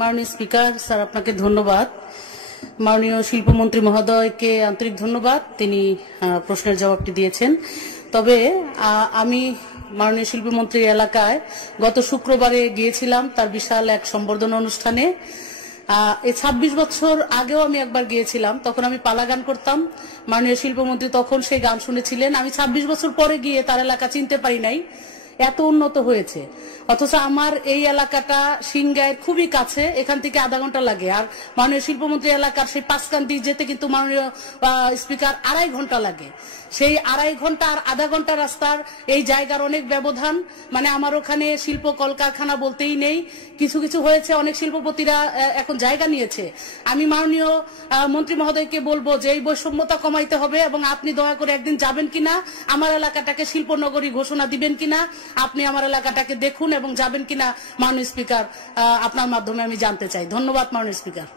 মাননীয় speaker sir, আপনাকে ধন্যবাদ। মাননীয় শিল্পমন্ত্রী মহোদয়কে আন্তরিক ধন্যবাদ, তিনি প্রশ্নের জবাবটি দিয়েছেন। তবে আমি মাননীয় শিল্পমন্ত্রীর এলাকায় গত শুক্রবারে গিয়েছিলাম তার বিশাল এক সম্বর্ধনা অনুষ্ঠানে। এই 26 বছর আগেও আমি একবার গিয়েছিলাম, তখন আমি পালা গান করতাম। মাননীয় শিল্পমন্ত্রী তখন সেই গান শুনেছিলেন। আমি 26 বছর পরে গিয়ে তার এলাকা চিনতে পারি নাই, এত উন্নত হয়েছে। অথচ আমার এই এলাকাটা সিংগাইয়ের খুবই কাছে, এখান থেকে আধা ঘন্টা লাগে। আর মাননীয় শিল্পমন্ত্রী এলাকার সেই পাঁচকান্দি যেতে কিন্তু মাননীয় স্পিকার 2.5 ঘন্টা লাগে। সেই 2.5 ঘন্টা আর আধা ঘন্টা রাস্তার এই জায়গার অনেক ব্যবধান। মানে আমার ওখানে শিল্প কলকারখানা বলতেই নেই, কিছু কিছু হয়েছে, অনেক শিল্পপতিরা এখন জায়গা নিয়েছে। আমি মাননীয় মন্ত্রী মহোদয়কে বলবো যে এই বৈষম্যতা কমাইতে হবে, এবং আপনি দয়া করে একদিন যাবেন কিনা, আমার এলাকাটাকে শিল্পনগরী ঘোষণা দিবেন কিনা, আপনি আমার এলাকাটাকে দেখুন এবং যাবেন কিনা মাননীয় স্পিকার, আপনার মাধ্যমে আমি জানতে চাই। ধন্যবাদ মাননীয় স্পিকার।